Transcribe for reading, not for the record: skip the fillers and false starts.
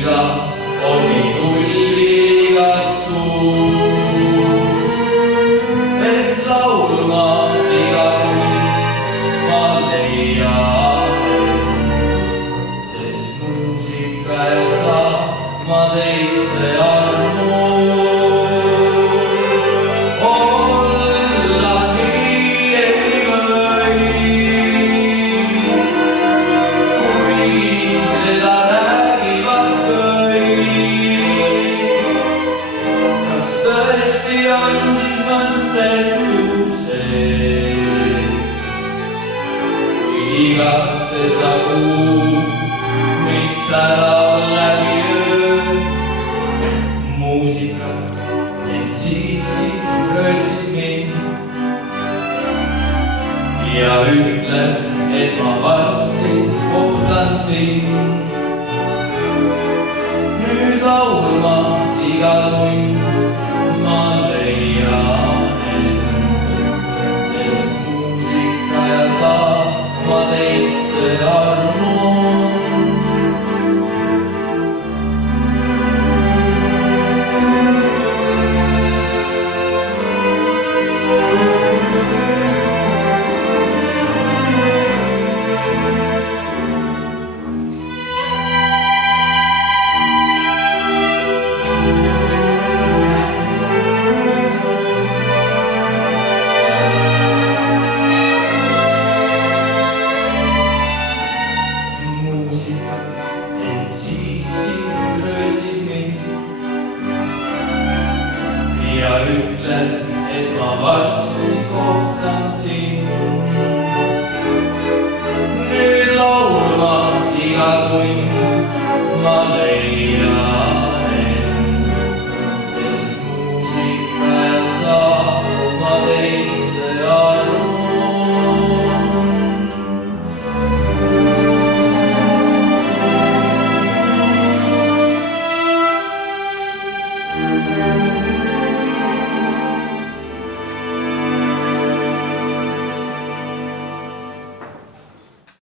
süda oli tulligas suus, et laulmas iga tund ma leian, sest muusika ja saab ma teisse armu. On siis mõttetu see, kui igatse sa kuu, mis särab läbi öö. Muusika end siiski trööstab mind ja ütleb, et ma varsti kohtan sind. Nüüd laulmas iga tund ma leian, sest muusika ja saab ma teisse armu. Ja ütleb, et ma varsti kohtan sind. Nüüd laulmas iga tund ma leian.